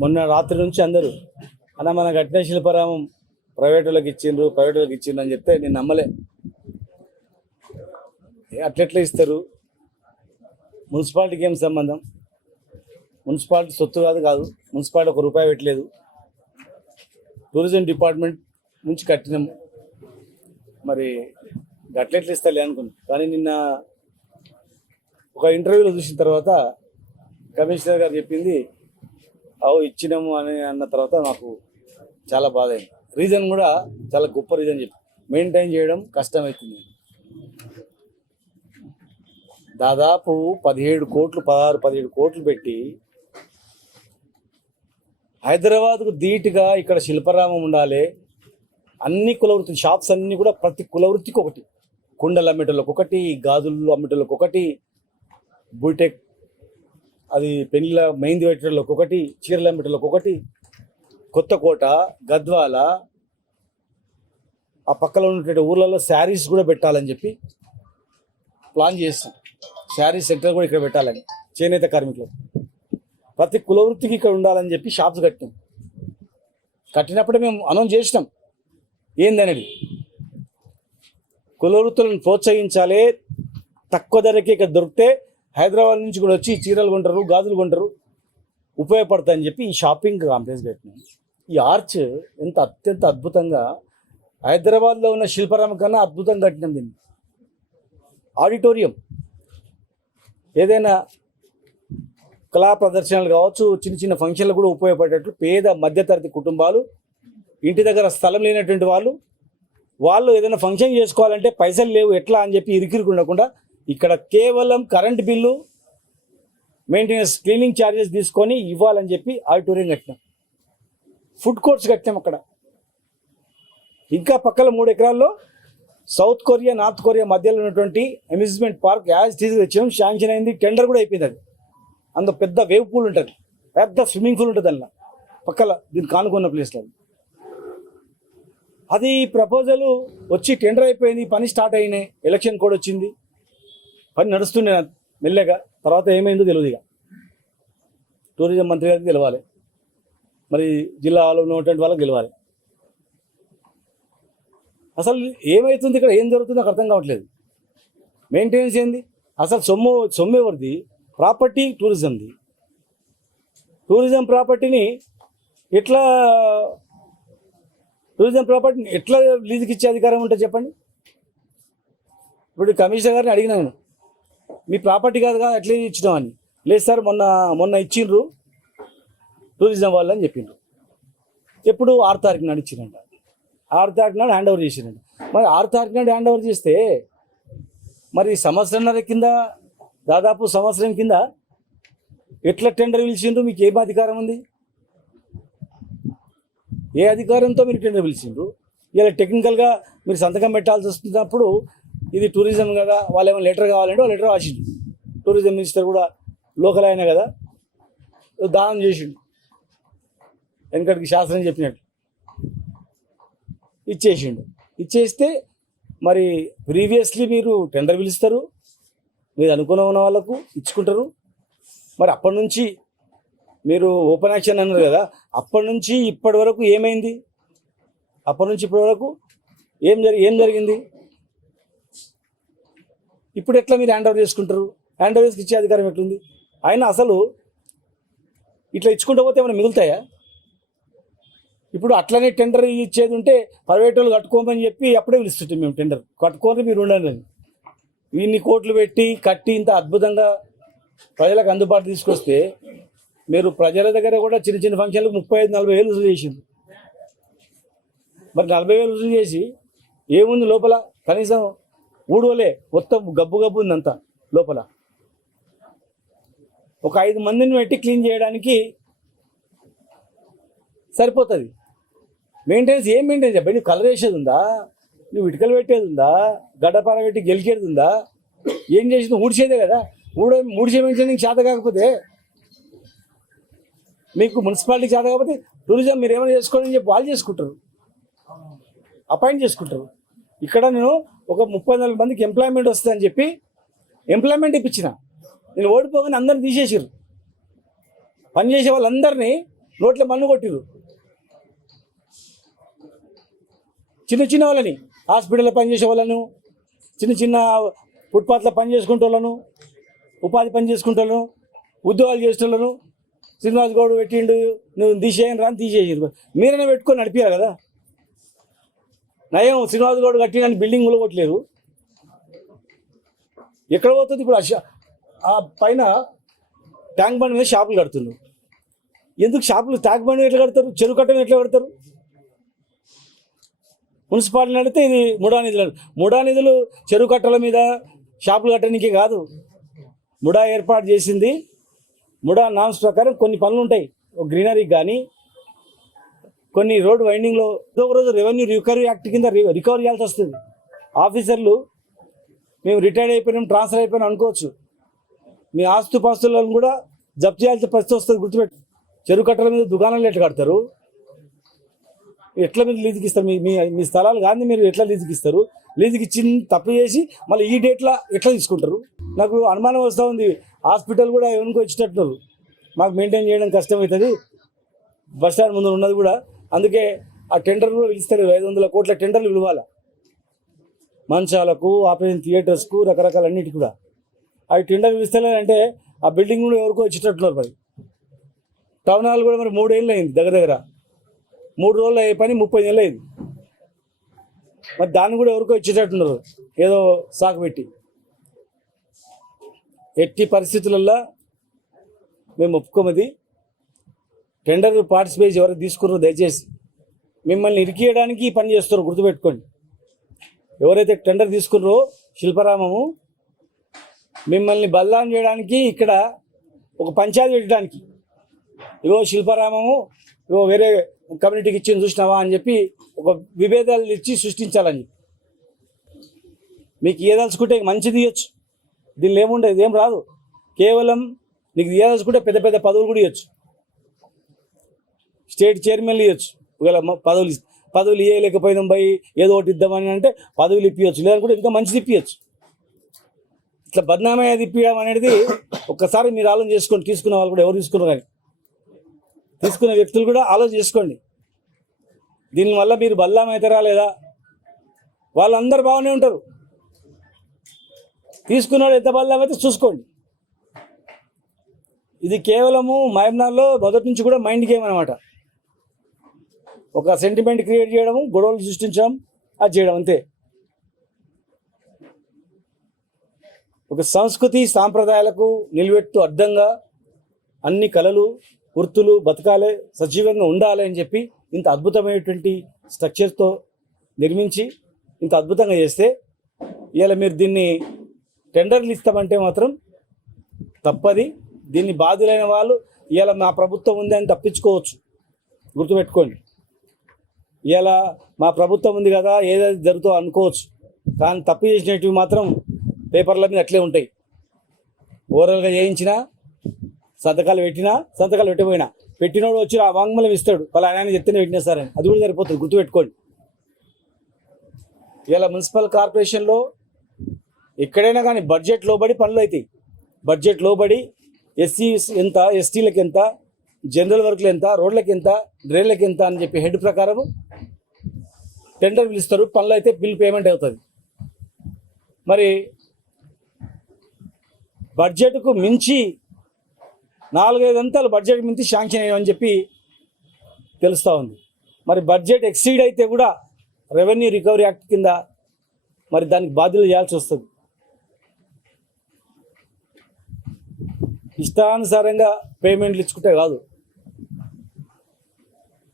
మొన్న రాత్రి నుంచి అందరూ అన్న మన కట్టిన శిల్పారామం ప్రైవేట్ వాళ్ళకి ఇచ్చిండ్రు అని చెప్తే నేను నమ్మలే. అట్లెట్లా ఇస్తారు? మున్సిపాలిటీకి ఏం సంబంధం? మున్సిపాలిటీ సొత్తు కాదు. మున్సిపాలిటీ ₹1 పెట్టలేదు. టూరిజం డిపార్ట్మెంట్ నుంచి కట్టినాం. మరి అట్లెట్లా ఇస్తలే అనుకున్నాం. కానీ నిన్న ఒక ఇంటర్వ్యూలో చూసిన తర్వాత కమిషనర్ గారు చెప్పింది ఇచ్చినాము అని అన్న తర్వాత నాకు చాలా బాధ అయింది. రీజన్ కూడా చాలా గొప్ప రీజన్ చెప్పి మెయింటైన్ చేయడం కష్టమవుతుంది. దాదాపు 16 కోట్లు పెట్టి హైదరాబాద్కు ధీటుగా ఇక్కడ శిల్పారామం ఉండాలి. అన్ని కులవృత్తి షాప్స్ అన్నీ కూడా ప్రతి కులవృత్తికి ఒకటి, కుండలు అమ్మేటోళ్ళకి ఒకటి, గాజులు అమ్మేటోళ్ళకి ఒకటి, బూటెక్ అది పెళ్లిళ్ళ మెహందీ పెట్టేటోళ్ళకి ఒకటి, చీరలు అమ్మేటోళ్ళకి ఒకటి, కొత్తకోట, గద్వాల ఆ పక్కన ఉన్నటువంటి ఊర్లలో శారీస్ కూడా పెట్టాలని చెప్పి ప్లాన్ చేస్తాం. శారీ సెంటర్ కూడా ఇక్కడ పెట్టాలని చేనేత కార్మికులు ప్రతి కులవృత్తికి ఇక్కడ ఉండాలని చెప్పి షాప్స్ కట్టినప్పుడే మేము అనౌన్స్ చేసినాం ఏందనేది. కులవృత్తులను ప్రోత్సహించాలి, తక్కువ ధరకి ఇక్కడ దొరికితే హైదరాబాద్ నుంచి కూడా వచ్చి చీరలు కొంటారు, గాజులు కొంటారు, ఉపయోగపడతాయని చెప్పి ఈ షాపింగ్ కాంప్లెక్స్ పెట్టినాం. ఈ ఆర్చ్ అత్యంత అద్భుతంగా హైదరాబాద్లో ఉన్న శిల్పారామం కన్నా అద్భుతంగా కట్టినాం. దీన్ని ఆడిటోరియం, ఏదైనా కళా ప్రదర్శనలు కావచ్చు, చిన్న చిన్న ఫంక్షన్లు కూడా ఉపయోగపడేటట్లు పేద మధ్యతరగతి కుటుంబాలు, ఇంటి దగ్గర స్థలం లేనటువంటి వాళ్ళు ఏదైనా ఫంక్షన్ చేసుకోవాలంటే పైసలు లేవు ఎట్లా అని చెప్పి ఇరికిరికి ఉండకుండా ఇక్కడ కేవలం current bill, maintenance, cleaning charges తీసుకొని ఇవ్వాలని చెప్పి ఆడిటోరియం కట్టినాం. ఫుడ్ కోర్ట్స్ కట్టినాం అక్కడ. ఇంకా పక్కన 3 ఎకరాల్లో సౌత్ కొరియా, నార్త్ కొరియా మధ్యలో ఉన్నటువంటి అమ్యూజ్మెంట్ పార్క్ యాజ్ తెచ్చాం. శాంక్షన్ అయింది, టెండర్ కూడా అయిపోయింది. అది అంత పెద్ద వేవ్ పూల్ ఉంటుంది, పెద్ద స్విమ్మింగ్ పూల్ ఉంటుంది అందులో పక్కల, దీన్ని కానుకున్న ప్లేస్లో. అది ప్రపోజల్ వచ్చి టెండర్ అయిపోయింది, పని స్టార్ట్ అయినాయి, ఎలక్షన్ కూడా వచ్చింది, పని నడుస్తుండే మెల్లగా. తర్వాత ఏమైందో తెలియదు. ఇక టూరిజం మంత్రి గారికి గెలవాలి, మరి జిల్లాలో ఉన్నటువంటి వాళ్ళకి గెలవాలి. అసలు ఏమవుతుంది ఇక్కడ, ఏం జరుగుతుందో నాకు అర్థం కావట్లేదు. మెయింటెనెన్స్ ఏంది? అసలు సొమ్ము ఎవరిది? ప్రాపర్టీ టూరిజంది. టూరిజం ప్రాపర్టీని ఎట్లా లీజుకి ఇచ్చే అధికారం ఉంటుంది చెప్పండి? ఇప్పుడు కమిషనర్ గారిని అడిగినాను, మీ ప్రాపర్టీ కాదుగా ఎట్లా ఇచ్చినాం అని. లేదు సార్, మొన్న ఇచ్చిండ్రు టూరిజం వాళ్ళు అని చెప్పిండ్రు. ఎప్పుడు 6 తారీఖు నాడు ఇచ్చిందంట. 6 తారీఖు నాడు హ్యాండ్ ఓవర్ చేసిందంట. మరి 6 తారీఖు నాడు హ్యాండ్ ఓవర్ చేస్తే మరి సంవత్సరంన్నర కింద, దాదాపు సంవత్సరం కింద ఎట్లా టెండర్ పిలిచిండ్రు? మీకు ఏం అధికారం ఉంది? ఏ అధికారంతో మీరు టెండర్ పిలిచిండ్రు? ఇలా టెక్నికల్గా మీరు సంతకం పెట్టాల్సి వస్తున్నప్పుడు ఇది టూరిజం కదా, వాళ్ళు ఏమైనా లెటర్ కావాలంటే వాళ్ళు లెటర్ రాసిండు. టూరిజం మినిస్టర్ కూడా లోకల్ అయినా కదా, దానం చేసిండు, వెనకటికి శాస్త్రం చెప్పినట్టు ఇచ్చేసిండు. ఇచ్చేస్తే మరి ప్రీవియస్లీ మీరు టెండర్ పిలుస్తారు, మీరు అనుకున్న వాళ్ళకు ఇచ్చుకుంటారు. మరి అప్పటి నుంచి మీరు ఓపెన్ యాక్షన్ అన్నారు కదా, అప్పటి నుంచి ఇప్పటి వరకు ఏమైంది? అప్పటి నుంచి ఇప్పటి వరకు ఏం జరిగింది? ఇప్పుడు ఎట్లా మీరు హ్యాండ్ ఓవర్ చేసుకుంటారు? హ్యాండ్ ఓవర్స్కి ఇచ్చే అధికారం ఎట్లుంది? ఆయన అసలు ఇట్లా ఇచ్చుకుంటూ పోతే ఏమైనా మిగులుతాయా? ఇప్పుడు అట్లనే టెండర్ ఇచ్చేది ఉంటే ప్రైవేట్ వాళ్ళు కట్టుకోమని చెప్పి అప్పుడే పిలుస్తుంటాం మేము. టెండర్ కట్టుకొని మీరు ఉండండి అని. ఇన్ని కోట్లు పెట్టి కట్టి ఇంత అద్భుతంగా ప్రజలకు అందుబాటు తీసుకొస్తే మీరు ప్రజల దగ్గర కూడా చిన్న చిన్న ఫంక్షన్లకు 35-40 వేలు వసూలు చేసింది. మరి 40 వేలు వసూలు చేసి ఏముంది లోపల? కనీసం ఊడవలే, మొత్తం గబ్బు ఉందంతా లోపల. ఒక 5 మందిని పెట్టి క్లీన్ చేయడానికి సరిపోతుంది. మెయింటెనెన్స్ ఏం మెయింటైన్ చెప్పండి? నువ్వు కలర్ వేసేది ఉందా? నువ్వు ఇటుకలు పెట్టేది ఉందా? గడ్డపార పెట్టి గెలికేది ఉందా? ఏం చేసింది? ఊడ్చేదే కదా. ఊడ్చే మెయింటైన్ నీకు చేత కాకపోతే, మీకు మున్సిపాలిటీ చేత కాకపోతే టూరిజం మీరు ఏమైనా చేసుకోవాలని చెప్పి వాళ్ళు చేసుకుంటారు, అపాయింట్ చేసుకుంటారు. ఇక్కడ నేను ఒక 34 మందికి ఎంప్లాయ్మెంట్ వస్తుందని చెప్పి ఎంప్లాయ్మెంట్ ఇప్పించిన. నేను ఓడిపోగానే అందరిని తీసేసారు. పనిచేసే వాళ్ళందరినీ నోట్లో మన్ను కొట్టిరు. చిన్న చిన్న వాళ్ళని, హాస్పిటల్లో పనిచేసే వాళ్ళను, చిన్న చిన్న ఫుట్పాత్లో పని చేసుకుంటే వాళ్ళను, ఉపాధి పని చేసుకుంటే వాళ్ళను, ఉద్యోగాలు చేసే వాళ్ళను శ్రీనివాస్ గౌడ్ పెట్టిండు, నువ్వు తీసేయని రాని తీసేసారు. మీరైనా పెట్టుకొని నడిపారు కదా. నయం శ్రీనివాస్ గౌడ్ కట్టిన బిల్డింగ్ కొట్టలేరు. ఎక్కడ పోతుంది ఇప్పుడు? ఆ పైన ట్యాంక్ బండ్ మీద షాపులు కడుతున్నారు. ఎందుకు షాపులు ట్యాంక్ బండ్ ఎట్లా కడతారు? చెరువు కట్టను ఎట్లా కడతారు? మున్సిపాలిటీ అడిగితే ఇది ముడా నిధులు చెరువు కట్టల మీద షాపులు కట్టడానికి కాదు. ముడా ఏర్పాటు చేసింది ముడా నామ్స్ ప్రకారం కొన్ని పనులు ఉంటాయి. గ్రీనరీకి కానీ కొన్ని రోడ్ వైండింగ్లో ఒక రోజు రెవెన్యూ రికవరీ యాక్ట్ కింద రికవరీ చేయాల్సి వస్తుంది. ఆఫీసర్లు మేము రిటైర్డ్ అయిపోయినాం, ట్రాన్స్ఫర్ అయిపోయినాం అనుకోవచ్చు, మీ ఆస్తుపాస్తులను కూడా జప్తు చేయాల్సిన పరిస్థితి వస్తుంది. గుర్తుపెట్టు. చెరువు కట్టల మీద దుకాణాలు ఎట్లా కడతారు? ఎట్లా మీరు లీజుకి ఇస్తారు? మీ స్థలాలు కానీ మీరు ఎట్లా లీజుకి ఇస్తారు? లీజుకి ఇచ్చి తప్పు చేసి మళ్ళీ ఈ డేట్లో ఎట్లా తీసుకుంటారు? నాకు అనుమానం వస్తూ ఉంది. హాస్పిటల్ కూడా ఎవరికో ఇచ్చినట్టున్నారు. మాకు మెయింటైన్ చేయడం కష్టమవుతుంది. బస్ స్టాండ్ ముందు ఉన్నది కూడా. అందుకే ఆ టెండర్ కూడా పిలుస్తారు. 500 కోట్ల టెండర్లు పిలవాలి. మంచాలకు, ఆపరేషన్ థియేటర్స్కు, రకరకాల అన్నిటికి కూడా అవి టెండర్ పిలుస్తలేదంటే ఆ బిల్డింగ్ కూడా ఎవరికో ఇచ్చేటట్టున్నారు. మరి టౌన్ హాల్ కూడా మరి 3 ఏళ్ళు అయింది. దగ్గర 3 రోజులు అయ్యే పని 30 నెలలు అయింది. మరి దాన్ని కూడా ఎవరికో ఇచ్చేటట్టున్నారు ఏదో సాకు పెట్టి. ఎట్టి పరిస్థితులలో మేము ఒప్పుకోమది. టెండర్ పార్టిసిపేట్ ఎవరు తీసుకున్నారో దయచేసి మిమ్మల్ని ఇరికియడానికి ఈ పని చేస్తారో గుర్తుపెట్టుకోండి. ఎవరైతే టెండర్ తీసుకున్నారో శిల్పారామము మిమ్మల్ని బదలాం చేయడానికి, ఇక్కడ ఒక పంచాయతీ పెట్టడానికి, ఇగో శిల్పారామము ఇగో వేరే కమ్యూనిటీకి ఇచ్చింది చూసినావా అని చెప్పి ఒక విభేదాలు ఇచ్చి సృష్టించాలని. మీకు ఏదలుచుకుంటే మంచిది ఇవ్వచ్చు. దీనిలో ఏముండదు, ఇదేం రాదు. కేవలం నీకు ఏదలుచుకుంటే పెద్ద పెద్ద పదవులు కూడా ఇవ్వచ్చు. స్టేట్ చైర్మన్లు ఇవ్వచ్చు. ఒకవేళ పదవులు ఇవ్వలేకపోయినాం పోయి ఏదో ఒకటి ఇద్దామని అంటే పదవులు ఇప్పించవచ్చు. లేదనుకుంటే ఇంకా మంచిది ఇప్పించచ్చు. ఇట్లా బద్నామయ్య ఇప్పించడం అనేది ఒక్కసారి మీరు ఆలోచన చేసుకోండి. తీసుకున్న వాళ్ళు కూడా, ఎవరు తీసుకున్నారు కానీ తీసుకున్న వ్యక్తులు కూడా ఆలోచన చేసుకోండి. దీనివల్ల మీరు బదనాం అవుతారా లేదా? వాళ్ళందరూ బాగానే ఉంటారు. తీసుకున్నాడు ఎంత బదనాం అయితే చూసుకోండి. ఇది కేవలము మహబూబ్నగర్లో మొదటి నుంచి కూడా మైండ్ గేమ్ అనమాట. ఒక సెంటిమెంట్ క్రియేట్ చేయడము, గొడవలు సృష్టించడం, అది చేయడం అంతే. ఒక సంస్కృతి సాంప్రదాయాలకు నిలబెట్టు అడ్డంగా అన్ని కళలు, వృత్తులు బతకాలే, సజీవంగా ఉండాలి అని చెప్పి ఇంత అద్భుతమైనటువంటి స్ట్రక్చర్తో నిర్మించి ఇంత అద్భుతంగా చేస్తే ఇవాళ మీరు దీన్ని టెండర్లు ఇస్తామంటే మాత్రం తప్పది. దీన్ని బాధ్యులైన వాళ్ళు ఇవాళ మా ప్రభుత్వం ఉంది అని తప్పించుకోవచ్చు. గుర్తుపెట్టుకోండి. ఇవాళ మా ప్రభుత్వం ఉంది కదా ఏదైతే జరుగుతో అనుకోవచ్చు, కానీ తప్పు చేసినవి మాత్రం పేపర్ల మీద అట్లే ఉంటాయి. ఓవరాల్గా చేయించినా, సంతకాలు పెట్టిపోయినా పెట్టినోడు వచ్చి ఆ వాంగ్మూలం ఇస్తాడు, వాళ్ళ ఆయన చెప్తేనే పెట్టినా సరే, అది కూడా సరిపోతుంది. గుర్తుపెట్టుకోండి. ఇవాళ మున్సిపల్ కార్పొరేషన్లో ఎక్కడైనా కానీ బడ్జెట్ లోబడి పనులు అవుతాయి. బడ్జెట్ లోబడి ఎస్సీ ఎంత, ఎస్టీలకు ఎంత, జనరల్ వర్క్లు ఎంత, రోడ్లకి ఎంత, డ్రైన్లకి ఎంత అని చెప్పి హెడ్ ప్రకారం టెండర్ పిలుస్తారు. పనులు అయితే బిల్ పేమెంట్ అవుతుంది. మరి బడ్జెట్కు మించి 4-5 అంతాలు బడ్జెట్ మించి శాంక్షన్ అయ్యామని చెప్పి తెలుస్తూ ఉంది. మరి బడ్జెట్ ఎక్సీడ్ అయితే కూడా రెవెన్యూ రికవరీ యాక్ట్ కింద మరి దానికి బాధ్యతలు చేయాల్సి వస్తుంది. ఇష్టానుసారంగా పేమెంట్లు ఇచ్చుకుంటే కాదు,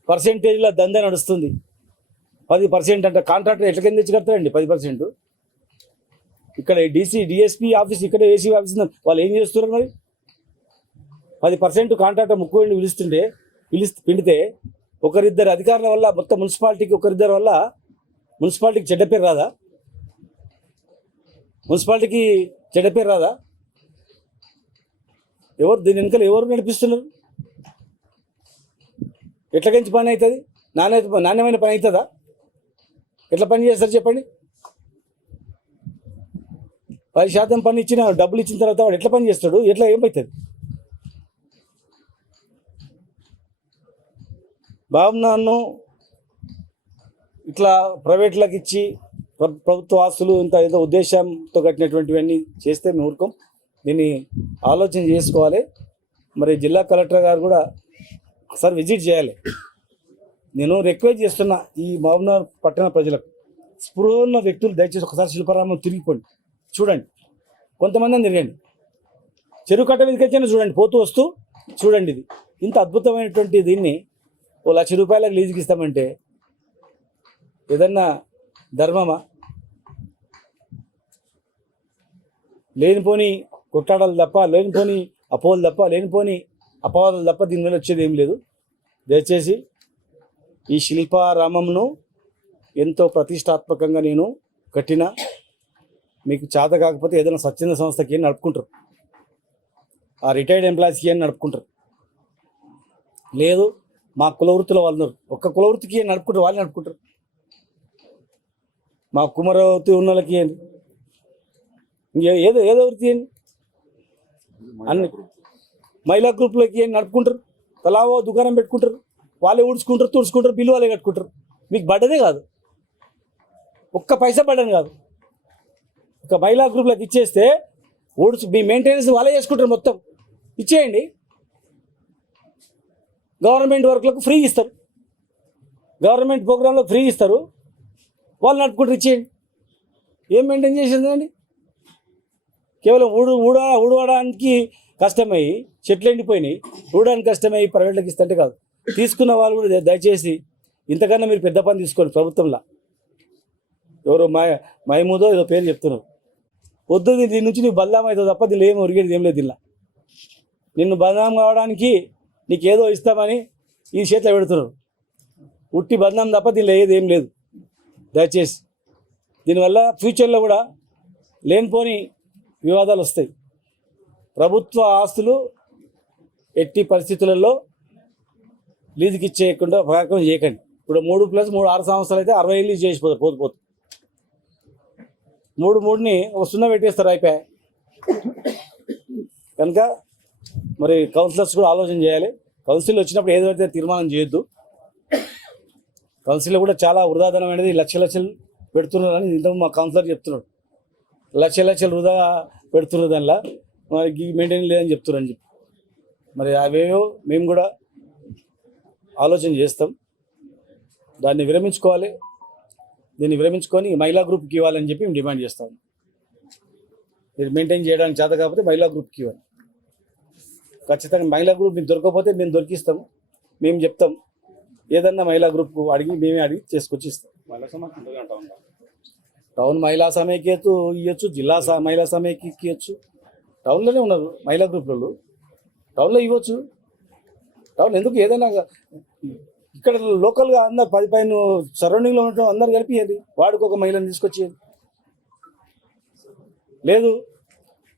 పర్సెంటేజ్లో దందా నడుస్తుంది. 10% అంటే కాంట్రాక్టర్ ఎట్ల కింద తెచ్చి కడతారండి 10%? ఇక్కడ డిఎస్పీ ఆఫీస్, ఇక్కడ ఏసీ ఆఫీస్ వాళ్ళు ఏం చేస్తున్నారు? మరి 10% కాంట్రాక్టర్ ముక్కుని పిండితే ఒకరిద్దరు అధికారుల వల్ల మొత్తం మున్సిపాలిటీకి, ఒకరిద్దరు వల్ల మున్సిపాలిటీకి చెడ్డ పేరు రాదా? మున్సిపాలిటీకి చెడ్డ పేరు రాదా? ఎవరు దీని వెనుకలు ఎవరు నడిపిస్తున్నారు? ఎట్లకించి పని అవుతుంది? నాణ్యమైన పని అవుతుందా? ఎట్లా పని చేస్తారు చెప్పండి? 10% పని ఇచ్చిన, డబ్బులు ఇచ్చిన తర్వాత వాడు ఎట్లా పని చేస్తాడు? ఎట్లా ఏమవుతుంది? బాబునాన్ను ఇట్లా ప్రైవేట్లకు ఇచ్చి ప్రభుత్వ ఆస్తులు ఇంత ఏదో ఉద్దేశంతో కట్టినటువంటివన్నీ చేస్తే మేము ఊరుకోం. దీన్ని ఆలోచన చేసుకోవాలి. మరి జిల్లా కలెక్టర్ గారు కూడా ఒకసారి విజిట్ చేయాలి. నేను రిక్వెస్ట్ చేస్తున్నా ఈ మహబూబ్నగర్ పట్టణ ప్రజలకు, స్పృహ ఉన్న వ్యక్తులు దయచేసి ఒకసారి శిల్పారామం తిరిగిపోండి, చూడండి, కొంతమంది తిరగండి, చెరువు కట్ట మీదకి వచ్చాను చూడండి, పోతూ వస్తూ చూడండి. ఇది ఇంత అద్భుతమైనటువంటి దీన్ని ఓ ₹1,00,000 లీజుకి ఇస్తామంటే ఏదన్నా ధర్మమా? లేనిపోని కొట్టాడాలు తప్ప, లేనిపోని అపోహలు తప్ప, లేనిపోని అపవాదాలు తప్ప దీని మీద వచ్చేది ఏం లేదు. దయచేసి ఈ శిల్పారామంను ఎంతో ప్రతిష్టాత్మకంగా నేను కట్టిన, మీకు చేత కాకపోతే ఏదైనా స్వచ్ఛంద సంస్థకి ఏం నడుపుకుంటారు, ఆ రిటైర్డ్ ఎంప్లాయీస్కి ఏం నడుపుకుంటారు. లేదు మా కులవృత్తిలో వాళ్ళు ఉన్నారు, ఒక్క కులవృత్తికి ఏం నడుపుకుంటారు, వాళ్ళు నడుపుకుంటారు. మా కుమరవృత్తి ఉన్న వాళ్ళకి ఏంటి, ఏదో ఏదో వృత్తి ఏంటి, అన్ని మహిళా గ్రూప్లోకి ఏం నడుపుకుంటారు, తలావో దుకాణం పెట్టుకుంటారు, వాళ్ళే ఊడ్చుకుంటారు, తుడుచుకుంటారు, బిల్లు వాళ్ళే కట్టుకుంటారు. మీకు పడ్డదే కాదు, ఒక్క పైసా పడ్డని కాదు. ఒక మహిళా గ్రూప్లోకి ఇచ్చేస్తే మీ మెయింటెనెన్స్ వాళ్ళే చేసుకుంటారు, మొత్తం ఇచ్చేయండి. గవర్నమెంట్ వర్క్లకు ఫ్రీ ఇస్తారు, గవర్నమెంట్ ప్రోగ్రాంలో ఫ్రీ ఇస్తారు, వాళ్ళు నడుపుకుంటారు, ఇచ్చేయండి. ఏం మెయింటైన్ చేసిందండి? కేవలం ఊడవడానికి కష్టమయ్యి చెట్లు ఎండిపోయినాయి, ఊడడానికి కష్టమయ్యి ప్రైవేట్లకు ఇస్తుంటే కాదు. తీసుకున్న వాళ్ళు కూడా దయచేసి ఇంతకన్నా మీరు పెద్ద పని తీసుకోండి. ప్రభుత్వంలో ఎవరో మహమూదో ఏదో పేరు చెప్తున్నారు, వద్దు, దీని నుంచి నీకు బదనాం అవుతుంది తప్ప దీనిలో ఏం ఒరిగేది ఏం లేదు. దీనిలో నిన్ను బదనాం కావడానికి నీకేదో ఇస్తామని ఈ చేతిలో పెడుతున్నారు, ఉట్టి బదనాం తప్ప దీనిలో ఏది ఏం లేదు. దయచేసి దీనివల్ల ఫ్యూచర్లో కూడా లేనిపోని వివాదాలు వస్తాయి. ప్రభుత్వ ఆస్తులు ఎట్టి పరిస్థితులలో లీజుకి ఇచ్చేయకుండా కార్యక్రమం చేయకండి. ఇప్పుడు 3+3 6 సంవత్సరాలు అయితే 60 ఏళ్ళు చేసిపోతారు, పోతు 3ని ఒక 0 పెట్టేస్తారు, అయిపోయాయి. కనుక మరి కౌన్సిలర్స్ కూడా ఆలోచన చేయాలి. కౌన్సిల్ వచ్చినప్పుడు ఏదైతే తీర్మానం చేయొద్దు. కౌన్సిల్లో కూడా చాలా వృధాధనం అనేది లక్షలు పెడుతున్నారని ఇంత మా కౌన్సిలర్ చెప్తున్నాడు. లక్షలు వృధా పెడుతున్నారు, దానిలో మనకి మెయింటైన్ లేదని చెప్తున్నారని చెప్పి. మరి అవేవో మేము కూడా ఆలోచన చేస్తాం. దాన్ని విరమించుకోవాలి. దీన్ని విరమించుకొని మహిళా గ్రూప్కి ఇవ్వాలని చెప్పి మేము డిమాండ్ చేస్తాం. మీరు మెయింటైన్ చేయడానికి చేత కాకపోతే మహిళా గ్రూప్కి ఇవ్వాలి. ఖచ్చితంగా మహిళా గ్రూప్ మీకు దొరకకపోతే మేము దొరికిస్తాము, మేము చెప్తాం. ఏదన్నా మహిళా గ్రూప్కు మేమే అడిగి చేసుకొచ్చి ఇస్తాం. టౌన్ మహిళా సమైక్యత ఇవ్వచ్చు, జిల్లా మహిళా సమైక్యకి ఇవ్వచ్చు. టౌన్లోనే ఉన్నారు మహిళా గ్రూప్లలో, టౌన్లో ఇవ్వచ్చు. టౌన్ ఎందుకు, ఏదైనా ఇక్కడ లోకల్గా అందరు 10 సరౌండింగ్లో ఉండటం అందరు కలిపియండి, వాడికి ఒక మహిళను తీసుకొచ్చేయండి. లేదు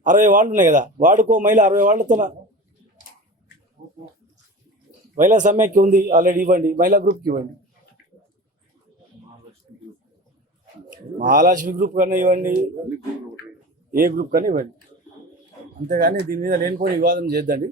60 వార్డులు ఉన్నాయి కదా, వాడుకో మహిళ 60 వార్డులతో మహిళా సమైక్య ఉంది ఆల్రెడీ, ఇవ్వండి, మహిళా గ్రూప్కి ఇవ్వండి. మహాలక్ష్మి గ్రూప్ కన్నా ఇవ్వండి, ఏ గ్రూప్ కన్నా ఇవ్వండి. అంతేగాని దీని మీద లేనిపోయిన వివాదం చేద్దండి.